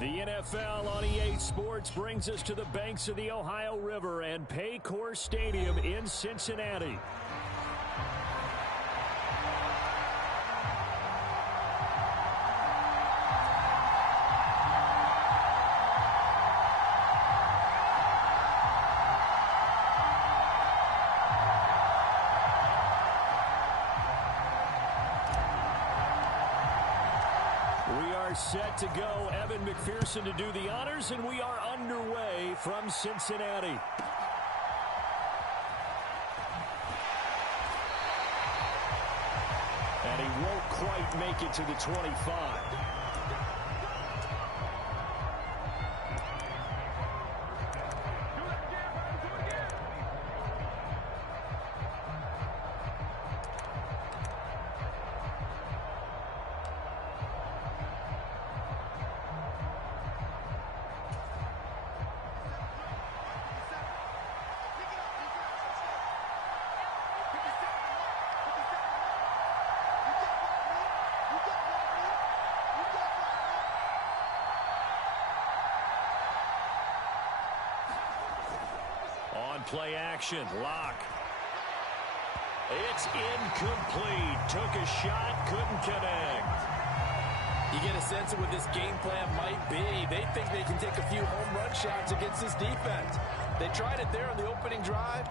The NFL on EA Sports brings us to the banks of the Ohio River and Paycor Stadium in Cincinnati. Set to go. Evan McPherson to do the honors, and we are underway from Cincinnati. And he won't quite make it to the 25. Play action. Lock. It's incomplete. Took a shot, couldn't connect. You get a sense of what this game plan might be. They think they can take a few home run shots against this defense. They tried it there on the opening drive,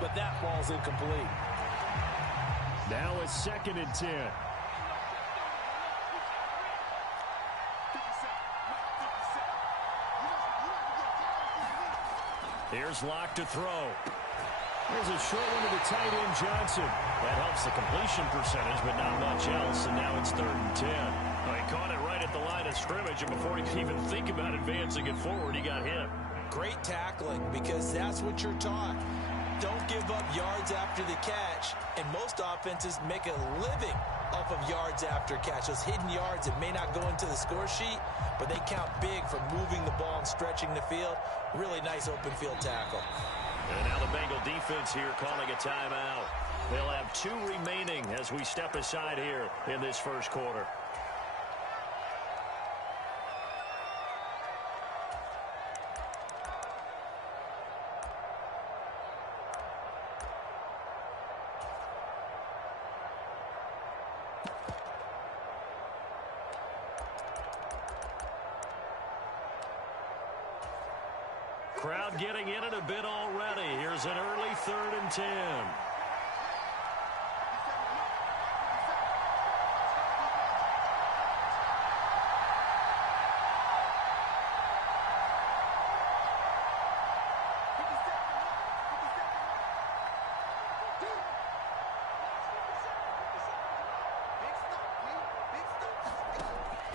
but that ball's incomplete. Now it's 2nd and 10. Here's Lock to throw. There's a short one to the tight end, Johnson. That helps the completion percentage, but not much else, and now it's 3rd and 10. Well, he caught it right at the line of scrimmage, and before he could even think about advancing it forward, he got hit. Great tackling, because that's what you're taught. Don't give up yards after the catch, and most offenses make a living off of yards after catch. Those hidden yards that may not go into the score sheet, but they count big for moving the ball and stretching the field. Really nice open field tackle. And now the Bengal defense here calling a timeout. They'll have 2 remaining as we step aside here in this first quarter. Crowd getting in it a bit already. Here's an early 3rd and 10.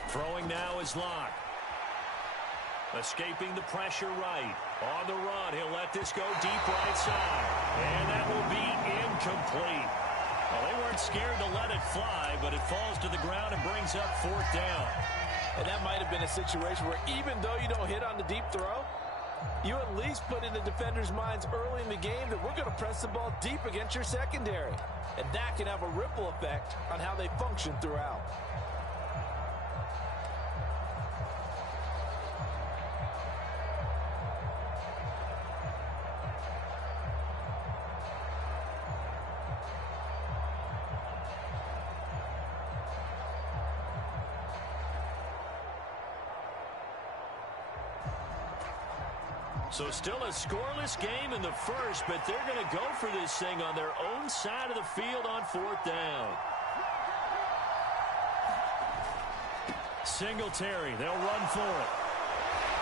Throwing now is Lock. Escaping the pressure right. On the run, he'll let this go deep right side. And that will be incomplete. Well, they weren't scared to let it fly, but it falls to the ground and brings up 4th down. And that might have been a situation where even though you don't hit on the deep throw, you at least put in the defender's minds early in the game that we're going to press the ball deep against your secondary. And that can have a ripple effect on how they function throughout. So still a scoreless game in the first, but they're going to go for this thing on their own side of the field on 4th down. Singletary, they'll run for it.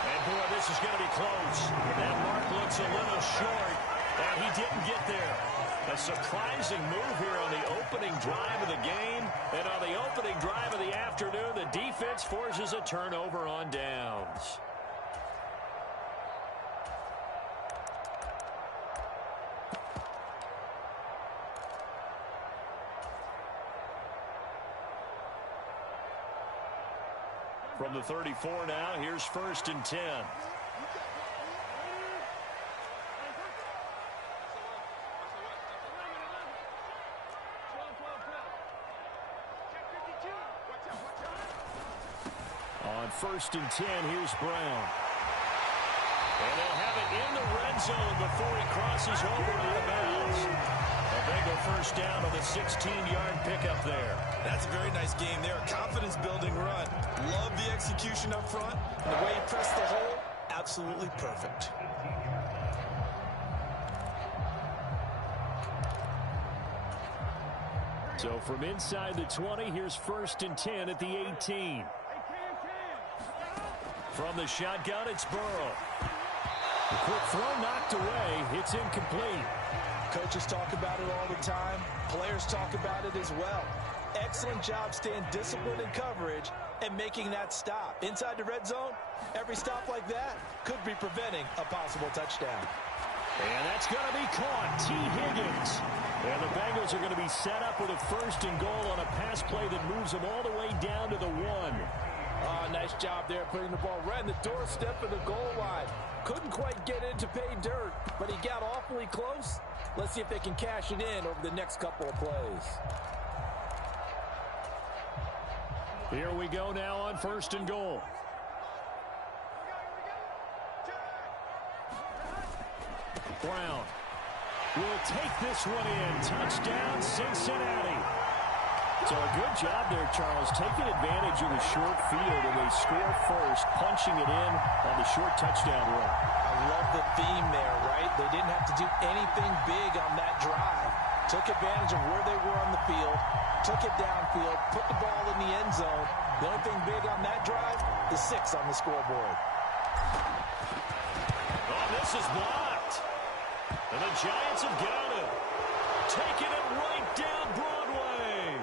And boy, this is going to be close. That mark looks a little short, and he didn't get there. A surprising move here on the opening drive of the game, and on the opening drive of the afternoon, the defense forces a turnover on downs. From the 34 now, here's 1st and 10. On On 1st and 10, here's Brown. And they'll have it in the red zone before he crosses over out of bounds. A Bengal first down on the 16-yard pickup there. That's a very nice game there. Confidence-building run. Love the execution up front. And the way he pressed the hole, absolutely perfect. So from inside the 20, here's 1st and 10 at the 18. From the shotgun, it's Burrow. The quick throw knocked away. It's incomplete. Coaches talk about it all the time. Players talk about it as well. Excellent job staying disciplined in coverage and making that stop. Inside the red zone, every stop like that could be preventing a possible touchdown. And that's going to be caught. T. Higgins. And the Bengals are going to be set up with a 1st and goal on a pass play that moves them all the way down to the 1. Oh, nice job there putting the ball right in the doorstep of the goal line. Couldn't quite get in to pay dirt, but he got awfully close. Let's see if they can cash it in over the next couple of plays. Here we go now on 1st and goal. Brown will take this one in. Touchdown, Cincinnati. So a good job there, Charles, taking advantage of the short field, and they score first, punching it in on the short touchdown run. I love the theme there, right? They didn't have to do anything big on that drive. Took advantage of where they were on the field, took it downfield, put the ball in the end zone. The only thing big on that drive, the 6 on the scoreboard. Oh, this is blocked. And the Giants have got it. Taking it right down Broadway.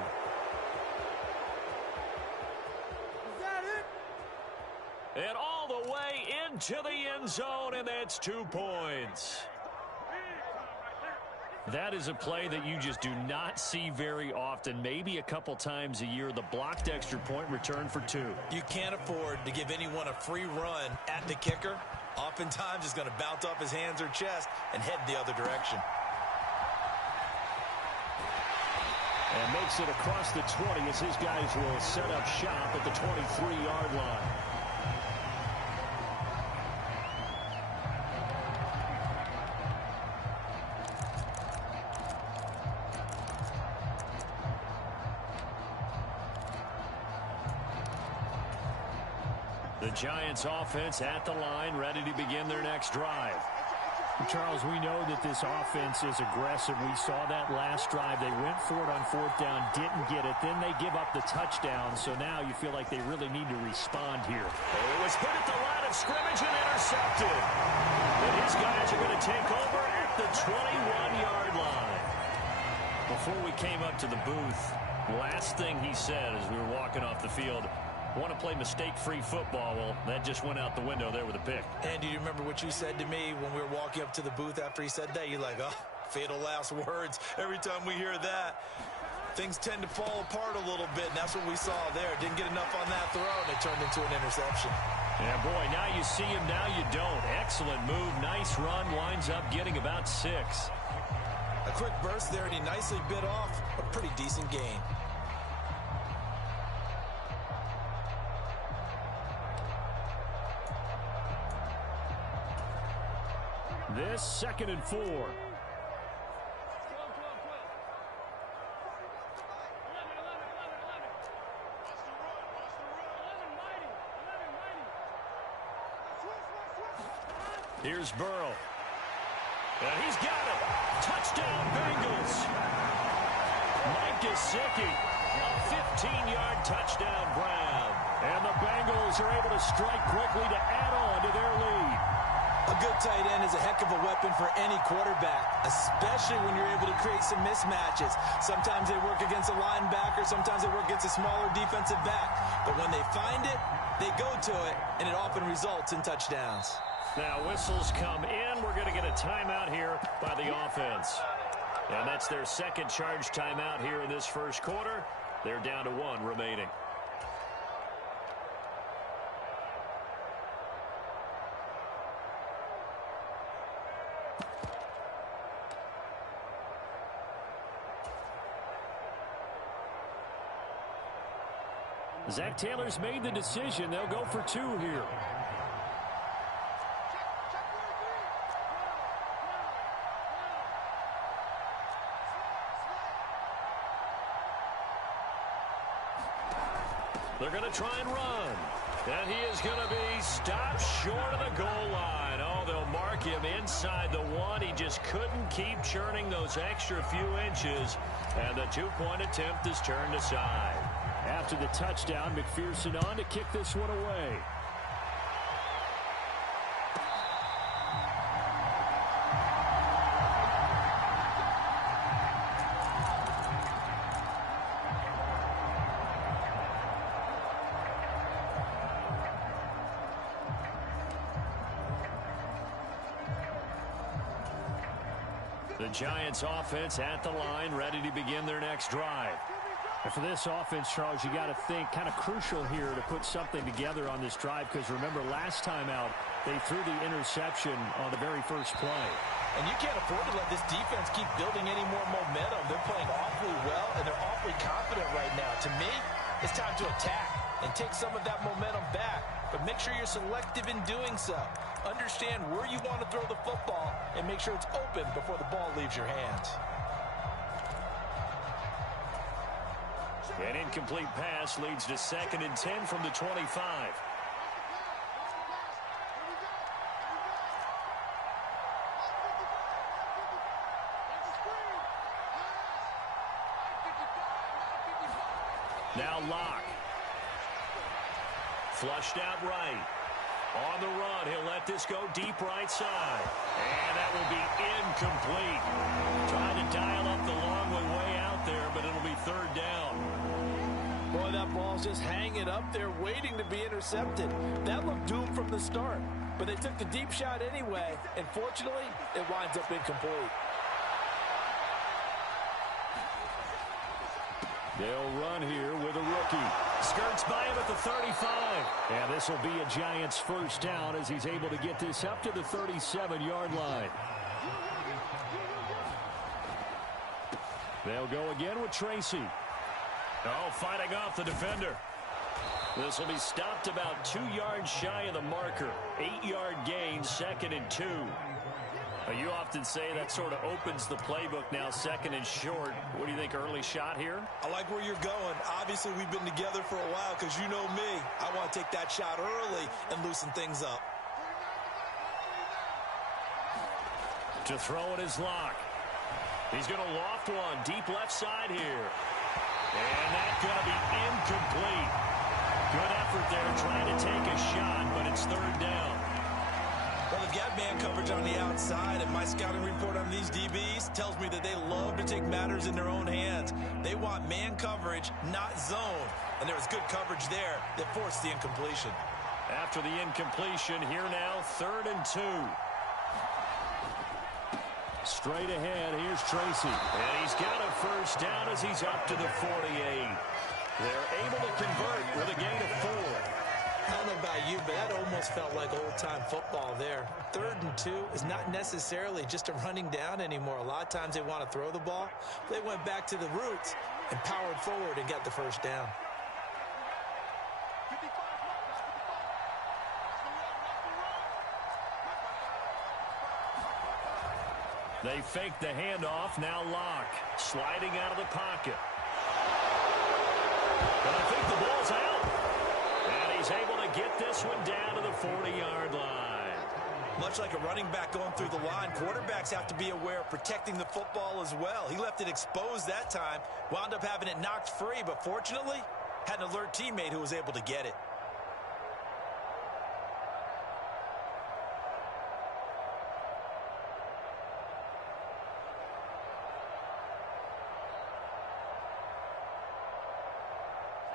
Is that it? And all the way into the end zone, and that's 2 points. That is a play that you just do not see very often, maybe a couple times a year. The blocked extra point return for 2. You can't afford to give anyone a free run at the kicker. Oftentimes, he's going to bounce off his hands or chest and head the other direction. And makes it across the 20 as his guys will set up shop at the 23-yard line. The Giants offense at the line, ready to begin their next drive. Charles, we know that this offense is aggressive. We saw that last drive. They went for it on 4th down, didn't get it. Then they give up the touchdown. So now you feel like they really need to respond here. It was hit at the line of scrimmage and intercepted. And his guys are going to take over at the 21-yard line. Before we came up to the booth, last thing he said as we were walking off the field, want to play mistake-free football. Well, that just went out the window there with a pick. And do you remember what you said to me when we were walking up to the booth after he said that? You're like, oh, fatal last words. Every time we hear that, things tend to fall apart a little bit, and that's what we saw there. Didn't get enough on that throw, and it turned into an interception. Yeah, boy, now you see him, now you don't. Excellent move, nice run, winds up getting about 6. A quick burst there, and he nicely bit off a pretty decent gain. This 2nd and 4. Here's Burrow. And he's got it. Touchdown, Bengals. Mike Gesicki, a 15-yard touchdown, Brown. And the Bengals are able to strike quickly to add on to their lead. A good tight end is a heck of a weapon for any quarterback, especially when you're able to create some mismatches. Sometimes they work against a linebacker, sometimes they work against a smaller defensive back. But when they find it, they go to it, and it often results in touchdowns. Now whistles come in. We're going to get a timeout here by the offense. And that's their 2nd charge timeout here in this 1st quarter. They're down to 1 remaining. Zach Taylor's made the decision. They'll go for 2 here. They're going to try and run. And he is going to be stopped short of the goal line. Oh, they'll mark him inside the 1. He just couldn't keep churning those extra few inches. And the 2-point attempt is turned aside. After the touchdown, McPherson on to kick this one away. The Giants offense at the line, ready to begin their next drive. And for this offense, Charles, you got to think kind of crucial here to put something together on this drive, because remember last time out they threw the interception on the very first play. And you can't afford to let this defense keep building any more momentum. They're playing awfully well, and they're awfully confident right now. To me, it's time to attack and take some of that momentum back. But make sure you're selective in doing so. Understand where you want to throw the football and make sure it's open before the ball leaves your hands. An incomplete pass leads to 2nd and 10 from the 25. Now Locke. Flushed out right. On the run, he'll let this go deep right side. And that will be incomplete. Trying to dial up the long way out there, but it'll be 3rd down. Boy, that ball's just hanging up there waiting to be intercepted. That looked doomed from the start. But they took the deep shot anyway, and fortunately, it winds up incomplete. They'll run here with a rookie. Skirts by him at the 35. And this will be a Giants first down as he's able to get this up to the 37-yard line. They'll go again with Tracy. Oh, fighting off the defender. This will be stopped about 2 yards shy of the marker. 8-yard gain, 2nd and 2. You often say that sort of opens the playbook now, 2nd and short. What do you think, early shot here? I like where you're going. Obviously, we've been together for a while because you know me. I want to take that shot early and loosen things up. To throw it is Locke. He's going to loft one deep left side here. And that's going to be incomplete. Good effort there trying to take a shot, but it's 3rd down. Well, they've got man coverage on the outside, and my scouting report on these DBs tells me that they love to take matters in their own hands. They want man coverage, not zone. And there was good coverage there that forced the incompletion. After the incompletion, here now, 3rd and 2. Straight ahead, here's Tracy. And he's got a first down as he's up to the 48. They're able to convert with a gain of 4. I don't know about you, but that almost felt like old-time football there. 3rd and 2 is not necessarily just a running down anymore. A lot of times they want to throw the ball. They went back to the roots and powered forward and got the first down. They fake the handoff. Now Locke sliding out of the pocket. But I think the ball's out. And he's able to get this one down to the 40-yard line. Much like a running back going through the line, quarterbacks have to be aware of protecting the football as well. He left it exposed that time, wound up having it knocked free, but fortunately, had an alert teammate who was able to get it.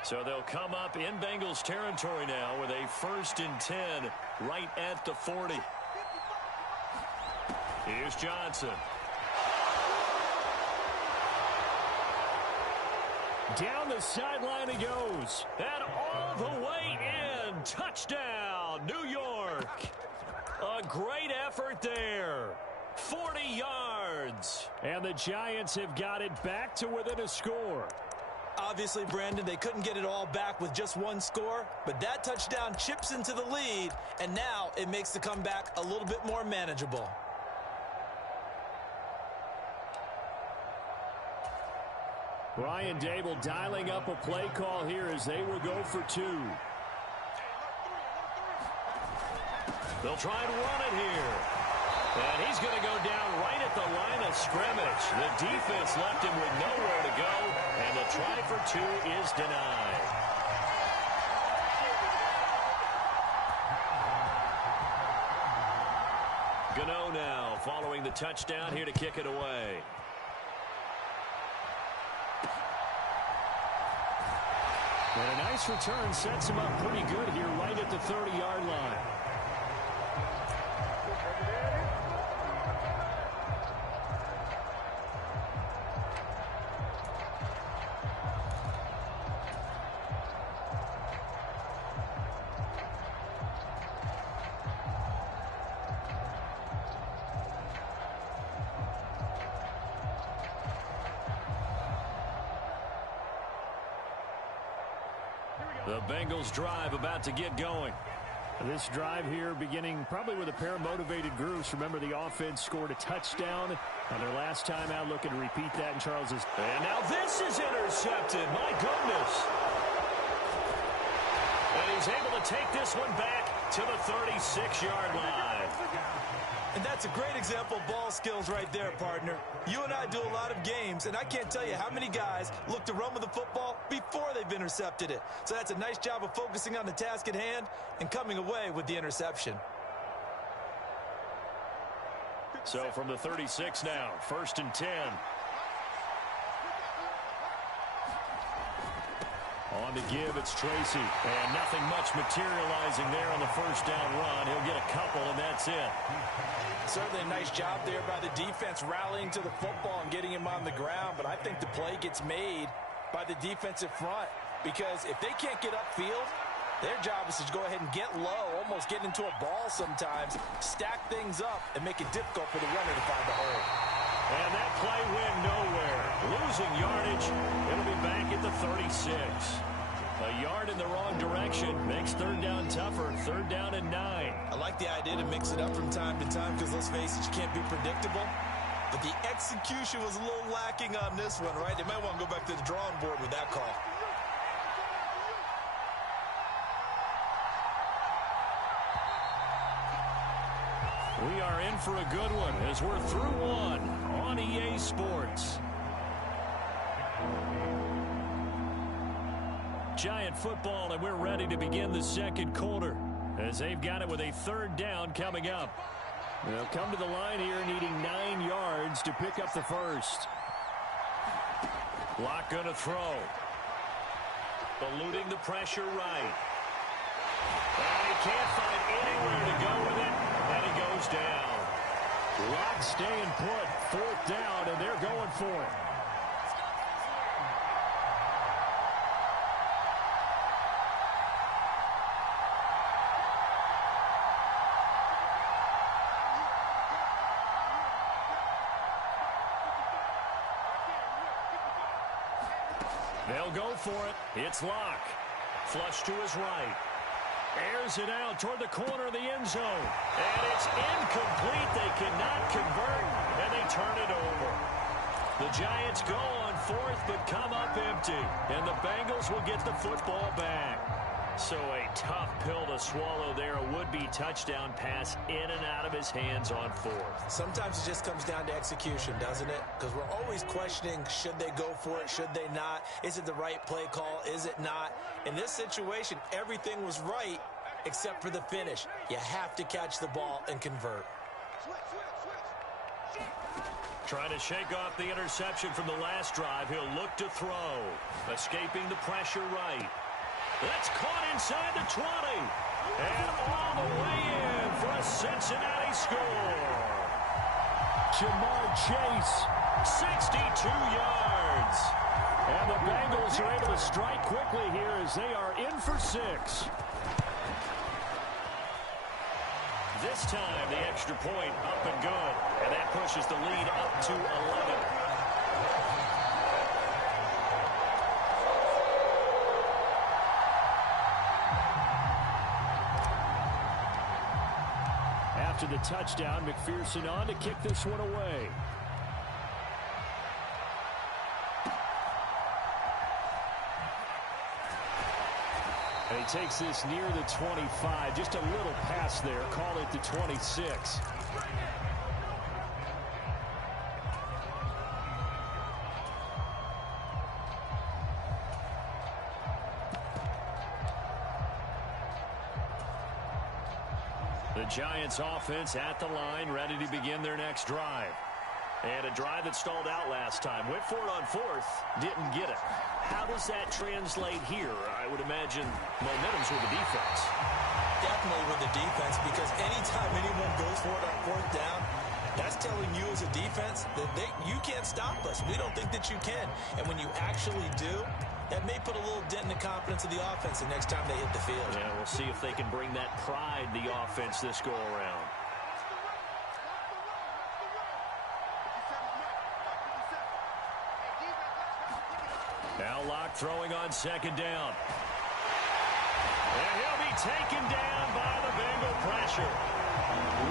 So they'll come up in Bengals territory now with a 1st and 10 right at the 40. Here's Johnson. Down the sideline he goes. And all the way in. Touchdown, New York. A great effort there. 40 yards. And the Giants have got it back to within a score. Obviously, Brandon, they couldn't get it all back with just one score, but that touchdown chips into the lead, and now it makes the comeback a little bit more manageable. Brian Dable dialing up a play call here as they will go for two. They'll try and run it here. And he's going to go down right at the line of scrimmage. The defense left him with nowhere to go, and the try for two is denied. Gano now following the touchdown here to kick it away. And a nice return sets him up pretty good here right at the 30-yard line. The Bengals drive about to get going. This drive here beginning probably with a pair of motivated groups. Remember, the offense scored a touchdown on their last time out, looking to repeat that in Charles's. And now this is intercepted. My goodness. And he's able to take this one back to the 36-yard line. And that's a great example of ball skills right there, partner. You and I do a lot of games, and I can't tell you how many guys look to run with the football before they've intercepted it. So that's a nice job of focusing on the task at hand and coming away with the interception. So from the 36 now, 1st and 10. On to give, it's Tracy. And nothing much materializing there on the first down run. He'll get a couple, and that's it. Certainly a nice job there by the defense rallying to the football and getting him on the ground. But I think the play gets made by the defensive front. Because if they can't get upfield, their job is to go ahead and get low, almost get into a ball sometimes, stack things up, and make it difficult for the runner to find the hole. And that play went nowhere. Losing yardage. It'll be back at the 36. A yard in the wrong direction makes third down tougher. 3rd down and 9. I like the idea to mix it up from time to time because, let's face it, you can't be predictable. But the execution was a little lacking on this one, right? They might want to go back to the drawing board with that call. We are in for a good one as we're through one on EA Sports. Giant football, and we're ready to begin the second quarter as they've got it with a 3rd down coming up. They'll come to the line here needing 9 yards to pick up the first. Lock going to throw. Eluding the pressure right. And he can't find anywhere to go with it, and he goes down. Lock staying put, 4th down, and they're going for it. They'll go for it. It's Lock. Flush to his right. Airs it out toward the corner of the end zone. And it's incomplete. They cannot convert, and they turn it over. The Giants go on 4th, but come up empty. And the Bengals will get the football back. So a tough pill to swallow there. A would-be touchdown pass in and out of his hands on 4th. Sometimes it just comes down to execution, doesn't it? Because we're always questioning, should they go for it, should they not? Is it the right play call, is it not? In this situation, everything was right except for the finish. You have to catch the ball and convert. Trying to shake off the interception from the last drive. He'll look to throw. Escaping the pressure right. That's caught inside the 20. And all the way in for a Cincinnati score. Jamar Chase, 62 yards. And the Bengals are able to strike quickly here as they are in for 6. This time, the extra point up and good. And that pushes the lead up to 11. to the touchdown. McPherson on to kick this one away. And he takes this near the 25. Just a little pass there. Call it the 26. The Giants offense at the line, ready to begin their next drive. And a drive that stalled out last time. Went for it on fourth, didn't get it. How does that translate here? I would imagine momentum's with the defense. Definitely with the defense, because anytime anyone goes for it on fourth down, that's telling you as a defense that you can't stop us. We don't think that you can. And when you actually do, that may put a little dent in the confidence of the offense the next time they hit the field. Yeah, we'll see if they can bring that pride to the offense this go-around. Now Locke throwing on second down. And he'll be taken down by the Bengal pressure.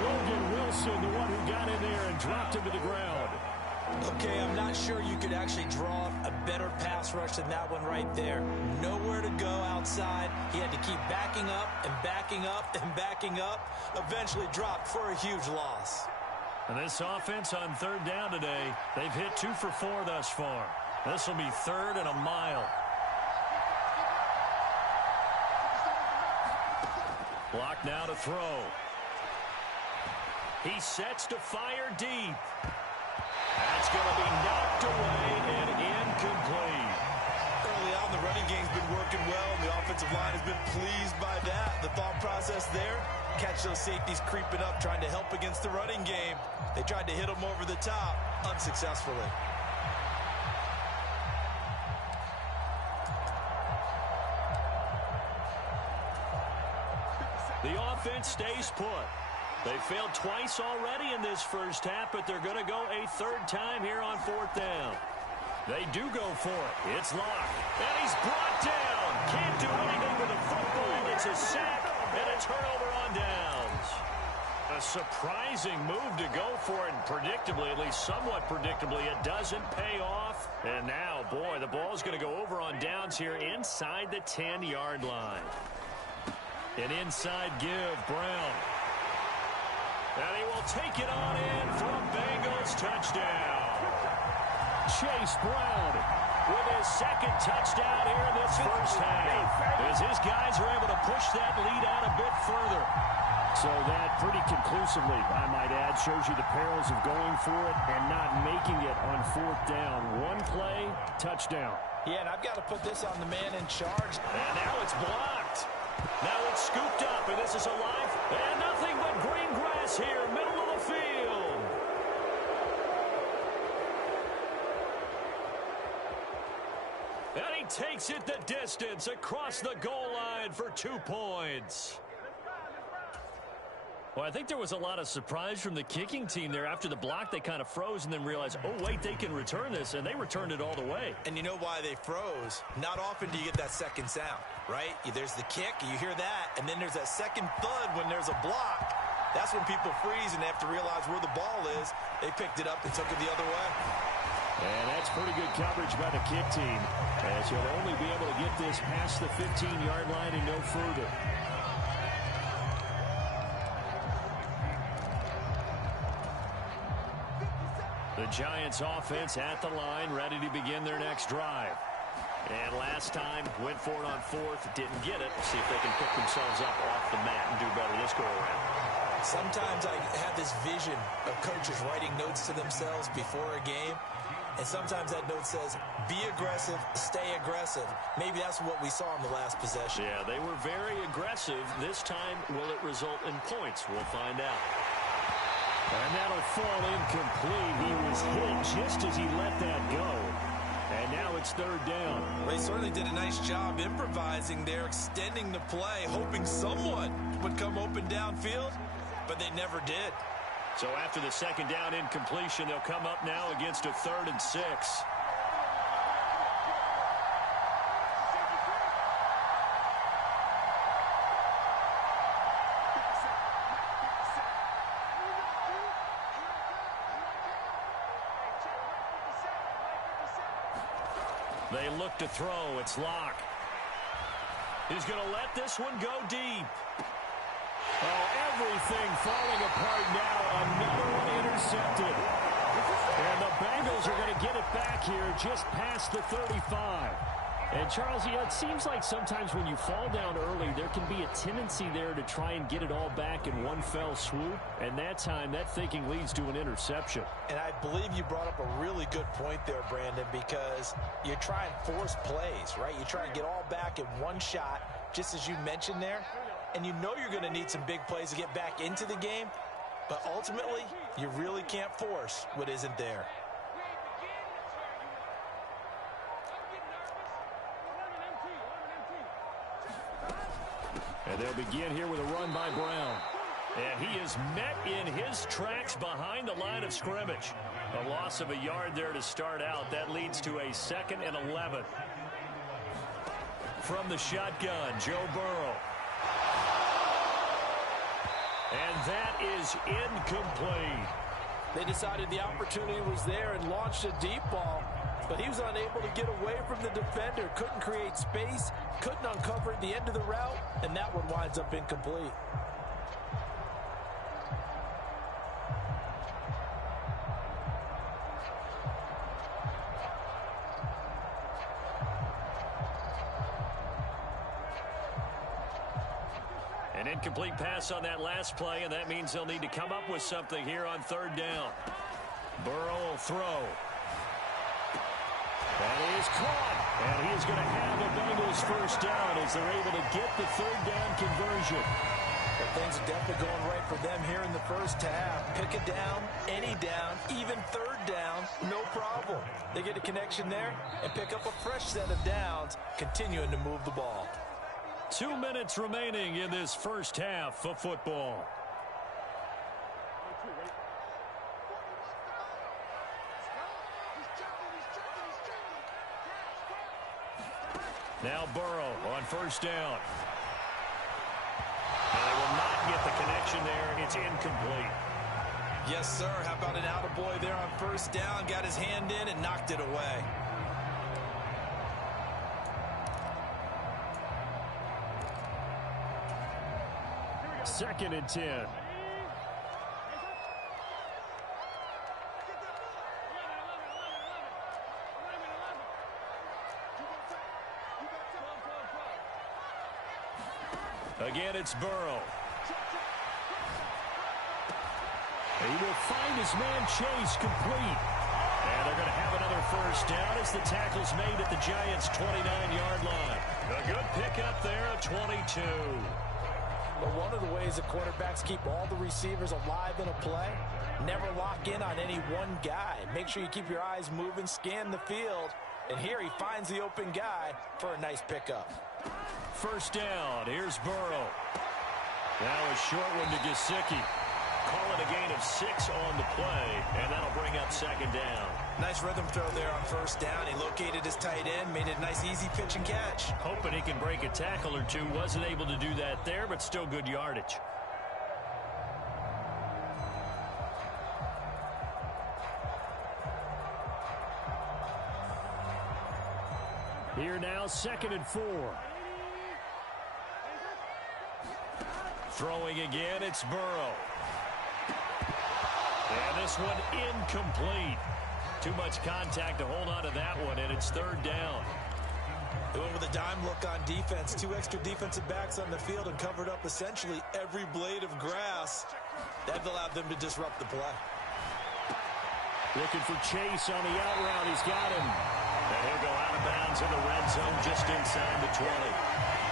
Logan Wilson, the one who got in there and dropped him to the ground. Okay, I'm not sure you could actually draw a better pass rush than that one right there. Nowhere to go outside. He had to keep backing up and backing up and backing up. Eventually dropped for a huge loss. And this offense on third down today, they've hit 2 for 4 thus far. This will be third and a mile. Block now to throw. He sets to fire deep. That's going to be knocked away and incomplete. Early on, the running game's been working well, and the offensive line has been pleased by that. The thought process there, catch those safeties creeping up, trying to help against the running game. They tried to hit them over the top, unsuccessfully. The offense stays put. They failed twice already in this first half, but they're going to go a third time here on fourth down. They do go for it. It's Locke. And he's brought down. Can't do anything with the football. It's a sack and a turnover on downs. A surprising move to go for it, and predictably, at least somewhat predictably, it doesn't pay off. And now, boy, the ball's going to go over on downs here inside the 10-yard line. An inside give, Brown. And he will take it on in for a Bengals touchdown. Chase Brown with his second touchdown here in this first half, as his guys are able to push that lead out a bit further. So that pretty conclusively, I might add, shows you the perils of going for it and not making it on fourth down. One play, touchdown. Yeah, and I've got to put this on the man in charge. And now it's blocked. Now it's scooped up, and this is alive. And nothing but green grass here, middle of the field. And he takes it the distance across the goal line for 2 points. Well, I think there was a lot of surprise from the kicking team there. After the block, they kind of froze and then realized, oh, wait, they can return this, and they returned it all the way. And you know why they froze? Not often do you get that second sound, right? There's the kick, you hear that, and then there's that second thud when there's a block. That's when people freeze and they have to realize where the ball is. They picked it up and took it the other way. And that's pretty good coverage by the kick team, as he'll only be able to get this past the 15-yard line and no further. The Giants offense at the line, ready to begin their next drive. And last time, went for it on fourth, didn't get it. See if they can pick themselves up off the mat and do better this go-around. Sometimes I have this vision of coaches writing notes to themselves before a game, and sometimes that note says, be aggressive, stay aggressive. Maybe that's what we saw in the last possession. Yeah, they were very aggressive. This time, will it result in points? We'll find out. And that'll fall incomplete. He was hit just as he let that go. And now it's third down. They certainly did a nice job improvising there, extending the play, hoping someone would come open downfield, but they never did. So after the second down incompletion, they'll come up now against a 3rd and 6. They look to throw. It's Locke. He's going to let this one go deep. Oh, everything falling apart now. Another one intercepted. And the Bengals are going to get it back here just past the 35. And, Charles, it seems like sometimes when you fall down early, there can be a tendency there to try and get it all back in one fell swoop. And that time, that thinking leads to an interception. And I believe you brought up a really good point there, Brandon, because you try and force plays, right? You try and get all back in one shot, just as you mentioned there. And you know you're going to need some big plays to get back into the game. But ultimately, you really can't force what isn't there. And they'll begin here with a run by Brown. And he is met in his tracks behind the line of scrimmage. A loss of a yard there to start out. That leads to a 2nd and 11. From the shotgun, Joe Burrow. And that is incomplete. They decided the opportunity was there and launched a deep ball, but he was unable to get away from the defender, couldn't create space, couldn't uncover at the end of the route, and that one winds up incomplete. An incomplete pass on that last play, and that means they'll need to come up with something here on 3rd down. Burrow will throw. That is caught. And he is going to have the Bengals first down as they're able to get the 3rd down conversion. But things are definitely going right for them here in the first half. Pick a down, any down, even 3rd down, no problem. They get a connection there and pick up a fresh set of downs, continuing to move the ball. 2 minutes remaining in this first half of football. Now Burrow on 1st down. And they will not get the connection there. It's incomplete. Yes, sir. How about an attaboy there on 1st down? Got his hand in and knocked it away. Second and 10. Again, it's Burrow. He will find his man Chase complete. And they're going to have another first down as the tackle's made at the Giants' 29-yard line. A good pickup there at 22. But one of the ways that quarterbacks keep all the receivers alive in a play, never lock in on any one guy. Make sure you keep your eyes moving, scan the field, and here he finds the open guy for a nice pickup. First down, here's Burrow. Now a short one to Gesicki. Call it a gain of 6 on the play, and that'll bring up 2nd down. Nice rhythm throw there on 1st down. He located his tight end, made it a nice easy pitch and catch. Hoping he can break a tackle or two. Wasn't able to do that there, but still good yardage. Here now, 2nd and 4. Throwing again, it's Burrow. And this one incomplete. Too much contact to hold on to that one, and it's 3rd down. They went with a dime look on defense. 2 extra defensive backs on the field and covered up essentially every blade of grass. That allowed them to disrupt the play. Looking for Chase on the out route. He's got him. And he'll go out of bounds in the red zone just inside the 20.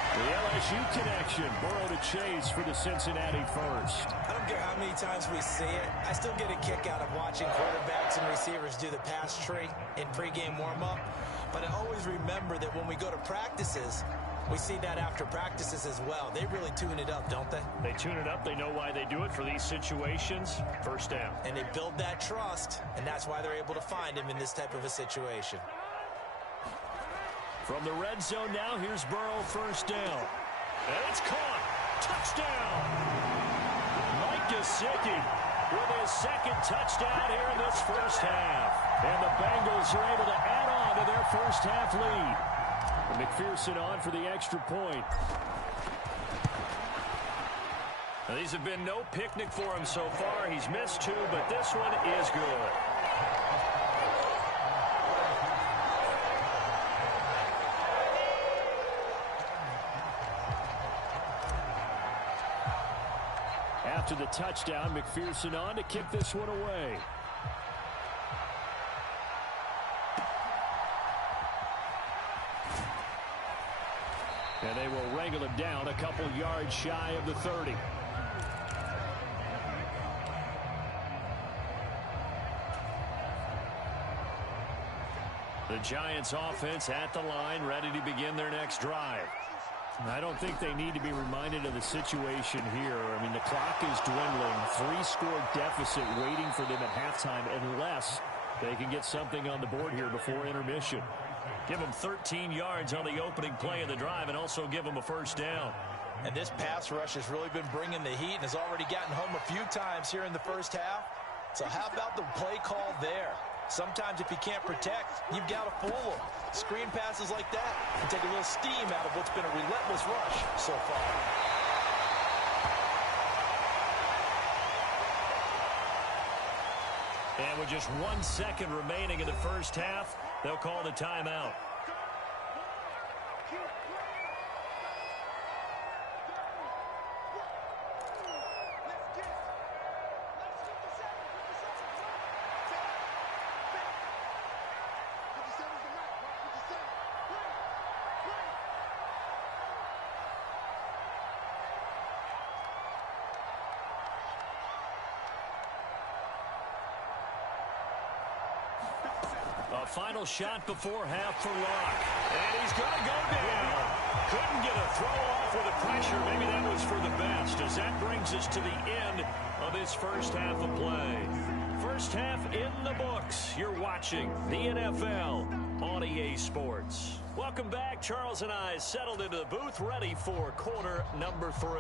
The LSU connection. Burrow to Chase for the Cincinnati first. I don't care how many times we see it. I still get a kick out of watching quarterbacks and receivers do the pass tree in pregame warm-up. But I always remember that when we go to practices, we see that after practices as well. They really tune it up, don't they? They tune it up. They know why they do it for these situations. First down. And they build that trust, and that's why they're able to find him in this type of a situation. From the red zone now, here's Burrow, first down. And it's caught. Touchdown. Mike Gesicki with his 2nd touchdown here in this first half. And the Bengals are able to add on to their first half lead. And McPherson on for the extra point. Now, these have been no picnic for him so far. He's missed 2, but this one is good. After the touchdown, McPherson on to kick this one away. And they will wrangle him down a couple yards shy of the 30. The Giants offense at the line, ready to begin their next drive. I don't think they need to be reminded of the situation here. I mean, the clock is dwindling. 3-score deficit waiting for them at halftime unless they can get something on the board here before intermission. Give them 13 yards on the opening play of the drive and also give them a first down. And this pass rush has really been bringing the heat and has already gotten home a few times here in the first half. So how about the play call there? Sometimes if you can't protect, you've got to fool them. Screen passes like that can take a little steam out of what's been a relentless rush so far. And with just 1 second remaining in the first half, they'll call the timeout. A final shot before half for Locke. And he's going to go down. Couldn't get a throw off with the pressure. Maybe that was for the best, as that brings us to the end of this first half of play. First half in the books. You're watching the NFL on EA Sports. Welcome back. Charles and I settled into the booth, ready for quarter number 3.